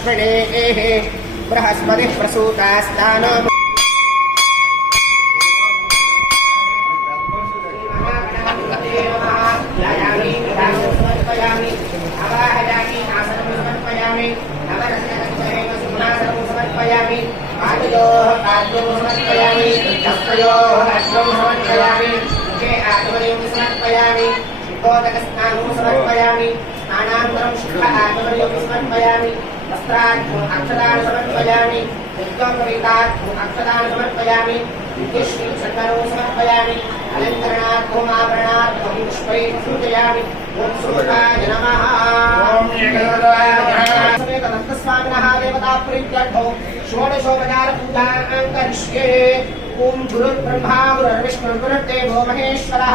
बृहस्पतेः बृहस्पति प्रसूतास्तानो समर्पयामि स्नानान्तरं शुद्ध समर्पयामि वस्त्रार्थम् अक्षतान् समर्पयामि दुर्गमवितार्थम् अक्षतान् समर्पयामि। विद्युश्रीं सकलं समर्पयामि अलङ्करणार्थम् आभरणार्थं पुष्पैः पूजयामि ॐ सूर्याय नमः। समेत दत्तस्वामिनः षोडशोपचारपूजां करिष्ये ॐ गुरुर्ब्रह्मा, गुरुर्विष्णुर्गुरुर्देवो महेश्वरः।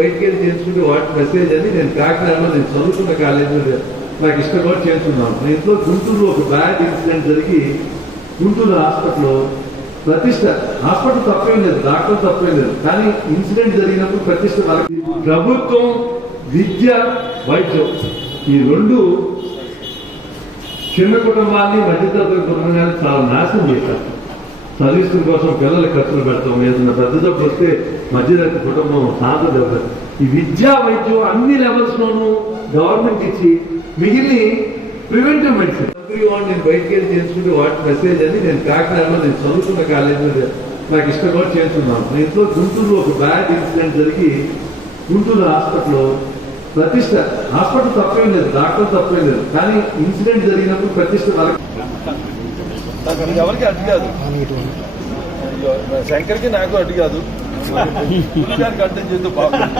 బయటికి వెళ్ళి చేసుకుంటే వాటి మెసేజ్ అని నేను కాకినాడలో నేను చదువుకున్న కాలేజీలో నాకు ఇష్టంగా చేస్తున్నాను ఇంట్లో గుంటూరులో ఒక బ్యాడ్ ఇన్సిడెంట్ జరిగి గుంటూరు హాస్పిటల్లో ప్రతిష్ట హాస్పిటల్ తప్పేం లేదు డాక్టర్ తప్పేం లేదు. కానీ ఇన్సిడెంట్ జరిగినప్పుడు ప్రతిష్ట ప్రభుత్వం విద్య వైద్యం ఈ రెండు చిన్న కుటుంబాన్ని మధ్యతరగతి కుటుంబాన్ని చాలా నాశనం చేశారు. సర్వీసుల కోసం పిల్లల ఖర్చులు పెడతాం. ఏదైనా పెద్ద జబ్బు వస్తే మధ్యతరగతి కుటుంబం సాధ దెబ్బ ఈ విద్యా వైద్యం అన్ని లెవెల్స్లోనూ గవర్నమెంట్ ఇచ్చి మిగిలిన ప్రివెంటివ్ మెడిసిన్ ఎవ్రీవాన్ నేను బయటికి వెళ్ళి చేసుకుంటే వాటి మెసేజ్ అని నేను కాకినాడలో నేను చదువుకున్న కాలేజీలో నాకు ఇష్టం కూడా చేస్తున్నాను ఇంట్లో గుంటూరులో ఒక బ్యాడ్ ఇన్సిడెంట్ జరిగి గుంటూరు హాస్పిటల్లో ప్రతిష్ట హాస్పిటల్ తప్పేం లేదు డాక్టర్ తప్పేం లేదు. కానీ ఇన్సిడెంట్ జరిగినప్పుడు ప్రతిష్ట వాళ్ళకి నాకు ఎవరికి అడ్డు కాదు. శంకర్కి నాకు అడ్డు కాదు. దానికి అర్థం చేస్తూ బాగుంది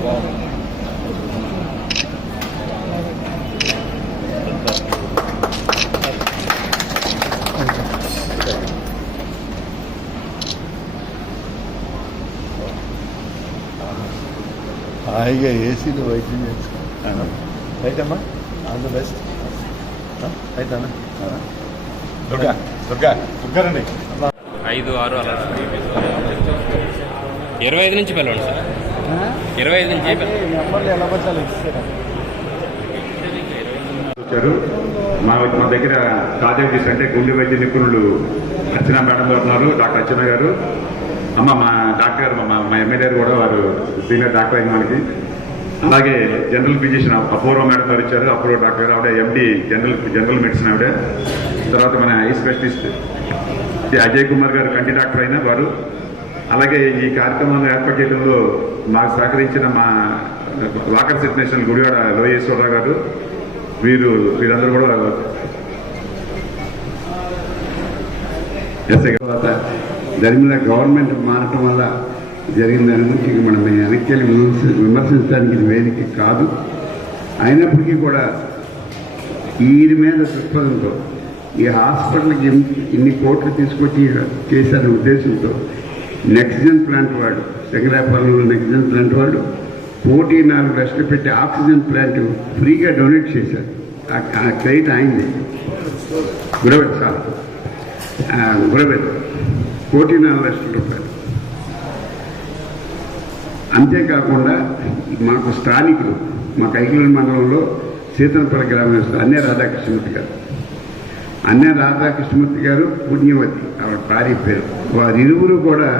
బాగుంది హాయిగా ఏసీలో వైద్యం చేసుకో రైట్ అమ్మా ఆల్ ద బెస్ట్. రైట్ అన్న. దుర్గా దుర్గా దుర్గారండి. ఐదు ఆరు అలా ఇరవై ఐదు నుంచి పిలవండి సార్. ఇరవై ఐదు నుంచి నెంబర్లు ఎలా పట్టాలి వచ్చారు. మా మా దగ్గర కార్డియాలజిస్ట్ అంటే గుండె వైద్య నిపుణులు అర్చన మేడం గారు ఉన్నారు. డాక్టర్ అర్చన గారు. అమ్మ మా డాక్టర్ గారు మా మా ఎమ్మెల్యే కూడా వారు సీనియర్ డాక్టర్ అయిన వాళ్ళకి. అలాగే జనరల్ ఫిజిషియన్ అపూర్వ మేడం గారు ఇచ్చారు. అపూర్వ డాక్టర్ గారు ఆవిడ ఎండి జనరల్ జనరల్ మెడిసిన్ ఆవిడ. తర్వాత మన ఐ స్పెషలిస్ట్ శ్రీ అజయ్ కుమార్ గారు కంటి డాక్టర్ అయిన వారు. అలాగే ఈ కార్యక్రమాన్ని ఏర్పాటు చేయడంలో మాకు సహకరించిన మా వాకర్ సిట్నేషన్ గుడివాడ లోయేశ్వరరావు గారు. వీరు వీరందరూ కూడా ఎస్ఐ తర్వాత జరిగిన గవర్నమెంట్ మారటం వల్ల జరిగిన దాని గురించి మనం వెనక్కి వెళ్ళి విమర్శించడానికి ఇది వేదిక కాదు. అయినప్పటికీ కూడా వీరి మీద దృక్పథంతో ఈ హాస్పిటల్కి ఇన్ని కోట్లు తీసుకొచ్చి చేశారనే ఉద్దేశంతో నెక్సిజన్ ప్లాంట్ వాడు శంకరాపురంలో నెక్సిజన్ ప్లాంట్ వాడు కోటి నాలుగు లక్షలు పెట్టి ఆక్సిజన్ ప్లాంట్ ఫ్రీగా డొనేట్ చేశారు. ఆ- క్రెడిట్ అయింది గురబెట్ సార్. గురబెట్ కోటి నాలుగు లక్షల రూపాయలు అంతేకాకుండా మాకు స్థానికులు మా కైకిల మండలంలో సీతనపల్లి గ్రామస్తులు అన్నే రాధాకృష్ణమూర్తి గారు. అన్నే రాధాకృష్ణమూర్తి గారు పుణ్యవతి ఆవిడ భార్య పేరు. వారిరువురు కూడా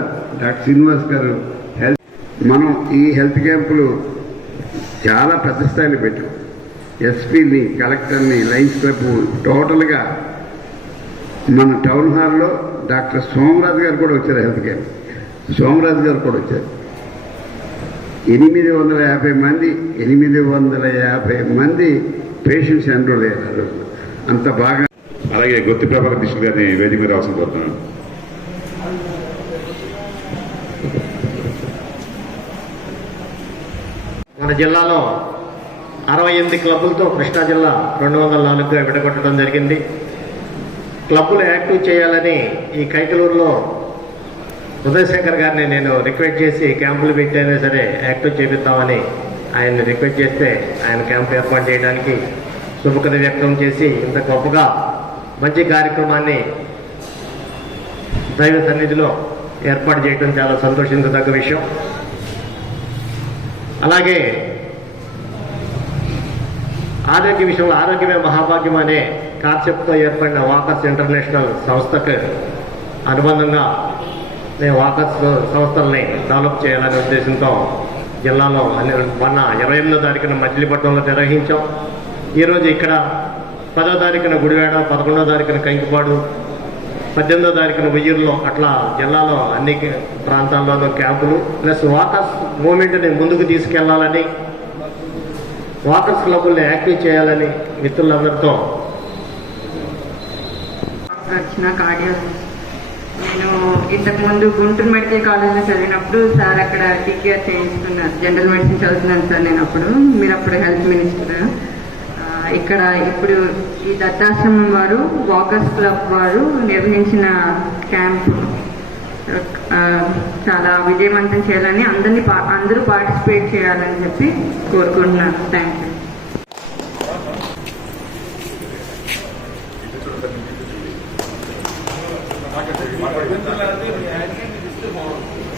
డాక్టర్ శ్రీనివాస్ గారు హెల్త్ మనం ఈ హెల్త్ క్యాంపులు చాలా పెద్ద స్థాయిలో పెట్టాం. ఎస్పీని కలెక్టర్ని లైన్స్ క్లబ్ టోటల్గా మన టౌన్ హాల్లో డాక్టర్ సోమరాజు గారు కూడా వచ్చారు హెల్త్ క్యాంప్ సోమరాజు గారు కూడా వచ్చారు. ఎనిమిది వందల యాభై మంది ఎనిమిది వందల యాభై మంది పేషెంట్స్ ఎన్రోల్ అయ్యారు. అంత బాగా అలాగే గుత్తి ప్రభాకర్ కృష్ణ గారిని వేదిక మీద అవసరం కోరుతున్నాను. మన జిల్లాలో అరవై ఎనిమిది క్లబ్బులతో కృష్ణా జిల్లా రెండు వందల నాలుగుగా విడగొట్టడం జరిగింది. క్లబ్బులు యాక్టివ్ చేయాలని ఈ కైకలూరులో ఉదయశంకర్ గారిని నేను రిక్వెస్ట్ చేసి క్యాంపులు పెట్టైనా సరే యాక్టివ్ చేపిస్తామని ఆయన్ని రిక్వెస్ట్ చేస్తే ఆయన క్యాంప్ ఏర్పాటు చేయడానికి శుభకత వ్యక్తం చేసి ఇంత గొప్పగా మంచి కార్యక్రమాన్ని దైవ సన్నిధిలో ఏర్పాటు చేయడం చాలా సంతోషించదగ్గ విషయం. అలాగే ఆరోగ్య విషయంలో ఆరోగ్యమే మహాభాగ్యం అనే కాన్సెప్ట్తో ఏర్పడిన వాకర్స్ ఇంటర్నేషనల్ సంస్థకు అనుబంధంగా నేను వాకర్స్ సంస్థల్ని డెవలప్ చేయాలనే ఉద్దేశంతో జిల్లాలో అన్ని మొన్న ఇరవై ఎనిమిదో తారీఖున మచిలీపట్నంలో నిర్వహించాం. ఈరోజు ఇక్కడ పదో తారీఖున గుడివాడ పదకొండో తారీఖున కంకిపాడు పద్దెనిమిదో తారీఖున ఉయ్యూరులో అట్లా జిల్లాలో అన్ని ప్రాంతాల్లోనూ క్యాంపులు. ప్లస్ వాకర్స్ మూమెంట్ని ముందుకు తీసుకెళ్ళాలని వాకర్స్ క్లబ్బుల్ని యాక్టివ్ చేయాలని మిత్రులందరితో రచన కార్డియాలజిస్ట్ నేను ఇంతకుముందు గుంటూరు మెడికల్ కాలేజ్లో చదివినప్పుడు సార్ అక్కడ టీకేఆర్ చేయించుకున్నారు. జనరల్ మెడిసిన్ చదువుతున్నాను సార్ నేను అప్పుడు. మీరు అప్పుడు హెల్త్ మినిస్టర్. ఇక్కడ ఇప్పుడు ఈ దత్తాశ్రమం వారు వాకర్స్ క్లబ్ వారు నిర్వహించిన క్యాంప్. చాలా విజయవంతం చేయాలని అందరినీ పా- అందరూ పార్టిసిపేట్ చేయాలని చెప్పి కోరుకుంటున్నాను. థ్యాంక్ యూ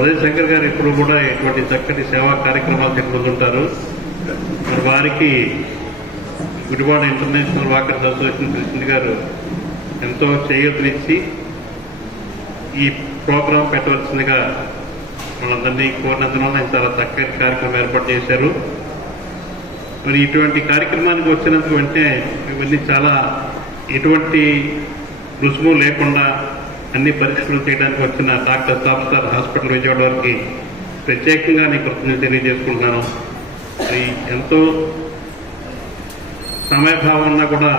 ఉదయ్ శంకర్ గారు ఎప్పుడు కూడా ఇటువంటి చక్కటి సేవా కార్యక్రమాలు చెప్పుకుంటుంటారు. మరి వారికి Gudivada international walkers association president garu ఎంతో చేయూతనిచ్చి ఈ ప్రోగ్రాం పెట్టవలసిందిగా మనందరినీ కోరినందున ఆయన చాలా చక్కటి కార్యక్రమం ఏర్పాటు చేశారు. మరి ఇటువంటి కార్యక్రమానికి వచ్చినందుకు వెంటనే ఇవన్నీ చాలా ఎటువంటి రుసుము లేకుండా అన్ని పరీక్షలు చేయడానికి వచ్చిన డాక్టర్ సాఫ్స్టార్ హాస్పిటల్ విజయవాడ వారికి ప్రత్యేకంగా నేను కృతజ్ఞతలు తెలియజేసుకుంటున్నాను. మరి ఎంతో సమయభావం ఉన్నా కూడా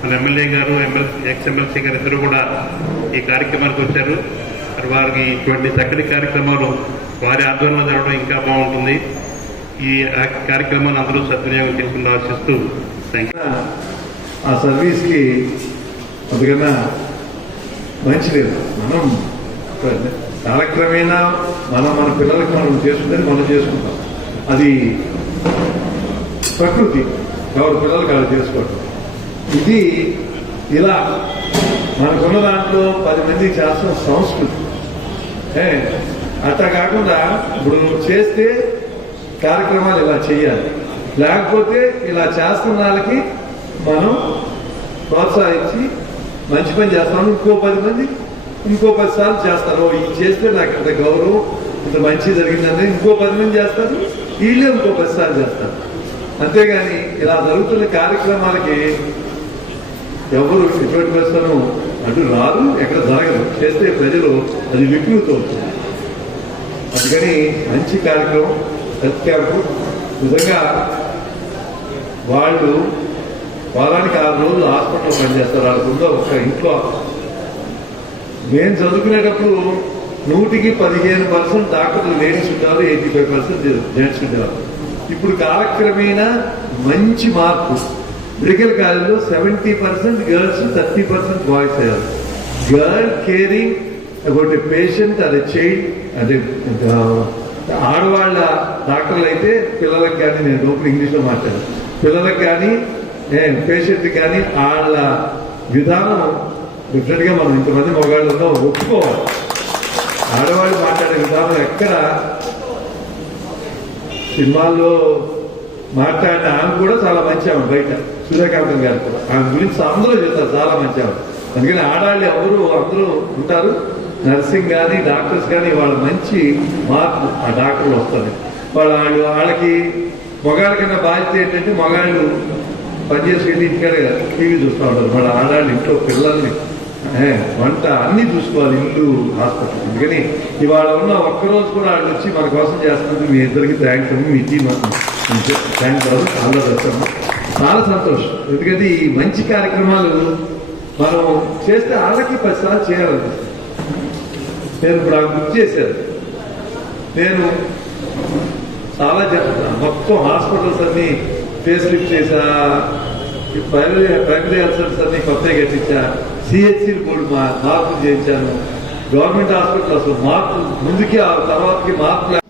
మన ఎమ్మెల్యే గారు ఎమ్మెల్సీ ఎక్స్ ఎమ్మెల్సీ గారు ఇద్దరు కూడా ఈ కార్యక్రమానికి వచ్చారు. మరి వారికి ఇటువంటి చక్కటి కార్యక్రమాలు వారి ఆధ్వర్యంలో జరగడం ఇంకా బాగుంటుంది. ఈ కార్యక్రమాన్ని అందరూ సద్వినియోగం చేసుకుని ఆశిస్తూ థ్యాంక్ ఆ సర్వీస్కి అందుకన్నా మంచిలేదు. మనం కాలక్రమేణా మనం మన పిల్లలకి మనం చేసుకుంటే మనం చేసుకుంటాం. అది ప్రకృతి ఎవరి పిల్లలకి అలా చేసుకోవటం. ఇది ఇలా మనకున్న దాంట్లో పది మంది చేస్తున్న సంస్కృతి. అట్లా కాకుండా ఇప్పుడు చేస్తే కార్యక్రమాలు ఇలా చేయాలి. లేకపోతే ఇలా చేస్తున్న వాళ్ళకి మనం ప్రోత్సహించి మంచి పని చేస్తాను ఇంకో పది మంది ఇంకో పది సార్లు చేస్తారు ఇది చేస్తే నాకు ఇంత గౌరవం ఇంత మంచి జరిగిందని ఇంకో పది మంది చేస్తారు వీళ్ళే ఇంకో పది సార్లు చేస్తారు అంతేగాని ఇలా జరుగుతున్న కార్యక్రమాలకి ఎవరు ఎటువంటి పరిస్థితులను అటు రారు ఎక్కడ జరగదు చేస్తే ప్రజలు అది వికృతి అవుతుంది అందుకని మంచి కార్యక్రమం హెల్త్ క్యాంపు నిజంగా వాళ్ళు వారానికి ఆరు రోజులు హాస్పిటల్లో పనిచేస్తారు. వాళ్ళకుందో ఒక ఇంట్లో నేను చదువుకునేటప్పుడు నూటికి పదిహేను పర్సెంట్ డాక్టర్లు లేడీస్ ఉంటారు ఎయిటీ ఫైవ్ పర్సెంట్ జెంట్స్ ఉంటారు. ఇప్పుడు కాలక్రమేణా మంచి మార్పు. మెడికల్ కాలేజ్లో seventy percent girls thirty percent boys అయ్యారు. Girl caring about a patient అదే చైల్డ్ అంటే ఆడవాళ్ళ డాక్టర్లు అయితే పిల్లలకు కానీ నేను లోపల ఇంగ్లీష్లో మాట్లాడాను. పిల్లలకు కానీ పేషెంట్ కానీ వాళ్ళ విధానం డిఫరెంట్గా మనం ఇంతమంది మగాళ్ళు ఒప్పుకోవాలి. ఆడవాళ్ళు మాట్లాడే విధానం ఎక్కడ? సినిమాల్లో మాట్లాడిన ఆమె కూడా చాలా మంచి ఆమె బయట. సూర్యకాంతం గారు కూడా. ఆమె గురించి అందరూ చెప్తారు చాలా మంచి ఆమె. అందుకని ఆడాళ్ళు ఎవరు అందరూ ఉంటారు. నర్సింగ్ కానీ డాక్టర్స్ కానీ వాళ్ళ మంచి మార్పు ఆ డాక్టర్లు వస్తారు వాళ్ళ వాళ్ళు వాళ్ళకి మగాళ్ళ కన్నా బాధ్యత ఏంటంటే మగాళ్ళు పనిచేసుకెళ్ళి ఇంటికాడ టీవీ చూస్తూ ఉంటారు. వాళ్ళ ఆడాలి ఇంట్లో పిల్లల్ని వంట అన్నీ చూసుకోవాలి ఇల్లు హాస్పిటల్. అందుకని ఇవాళ ఉన్న ఒక్కరోజు కూడా వాళ్ళు వచ్చి మన కోసం చేస్తున్నందుకు మీ ఇద్దరికి థ్యాంక్స్ అండి మీ టీం థ్యాంక్స్ చాలా చేస్తాము చాలా సంతోషం. ఎందుకంటే ఈ మంచి కార్యక్రమాలు మనం చేస్తే వాళ్ళకి పదిసార్లు చేయాలనిపిస్తుంది. నేను ఇప్పుడు ఆ గుర్తు చేశాను నేను చాలా చెప్తున్నా మొత్తం హాస్పిటల్స్ అన్ని ఫేస్ లిఫ్ట్ చేసా ఈ ప్రైమరీ ప్రైమరీ హెల్త్ సెంటర్స్ అన్ని కొత్తగా కట్టించా సిహెచ్సి బోర్డు మా మార్పులు చేయించాను. గవర్నమెంట్ హాస్పిటల్ అసలు మార్పు ముందుకి ఆ తర్వాతకి మార్పులు